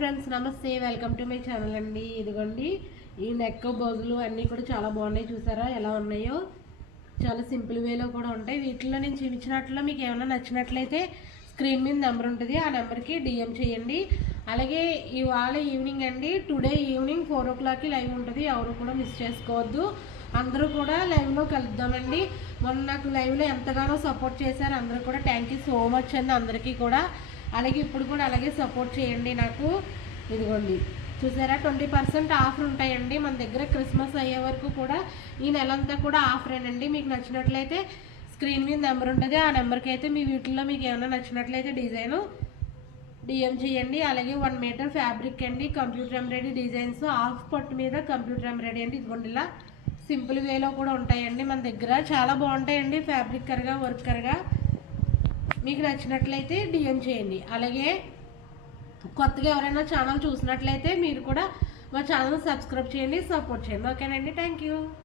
Friends నమస్తే welcome to my channel అండి. ఇదిగోండి ఈ నెక్ బోజులు అన్నీ కూడా చాలా బాగున్నాయి చూసారా? ఎలా ఉన్నాయో? చాలా సింపుల్ వేలో కూడా ఉంటాయి. వీటిలో నేను చూపించినట్లు మీకు ఏమైనా నచ్చినట్లయితే స్క్రీన్ మీద నెంబర్ ఉంటుంది. ఆ నెంబర్కి డిఎం చేయండి. అలాగే ఇవాళ ఈవినింగ్ అండి. టుడే ఈవినింగ్ ఫోర్ ఓ క్లాక్కి లైవ్ ఉంటుంది. ఎవరు కూడా మిస్ చేసుకోవద్దు. అందరూ కూడా లైవ్లో కలుద్దామండి. మొన్న నాకు లైవ్లో ఎంతగానో సపోర్ట్ చేశారు. అందరూ కూడా థ్యాంక్ యూ సో మచ్ అండి అందరికీ కూడా. అలాగే ఇప్పుడు కూడా అలాగే సపోర్ట్ చేయండి నాకు. ఇదిగోండి. చూసారా? ట్వంటీ పర్సెంట్ ఆఫర్ ఉంటాయండి. మన దగ్గర క్రిస్మస్ అయ్యే వరకు కూడా ఈ నెలంతా కూడా ఆఫరేనండి మీకు నచ్చినట్లయితే స్క్రీన్ మీద నెంబర్ ఉంటుంది ఆ నెంబర్కి అయితే మీ వీటిల్లో మీకు ఏమైనా నచ్చినట్లయితే డిజైను డిఎం చేయండి. అలాగే వన్ మీటర్ ఫ్యాబ్రిక్ అండి. కంప్యూటర్ ఎంబ్రాయిడరీ డిజైన్స్ హాఫ్ పట్టు మీద కంప్యూటర్ ఎంబ్రాయిడరీ అండి. ఇదిగోండి ఇలా సింపుల్ వేలో కూడా ఉంటాయండి మన దగ్గర. చాలా బాగుంటాయండి. ఫ్యాబ్రిక్ కరగా వర్క్ కరగా. మీకు నచ్చినట్లయితే డిఎం చేయండి. అలాగే కొత్తగా ఎవరైనా ఛానల్ చూసినట్లయితే మీరు కూడా మా ఛానల్ సబ్స్క్రైబ్ చేయండి సపోర్ట్ చేయండి. ఓకేనండి. Thank you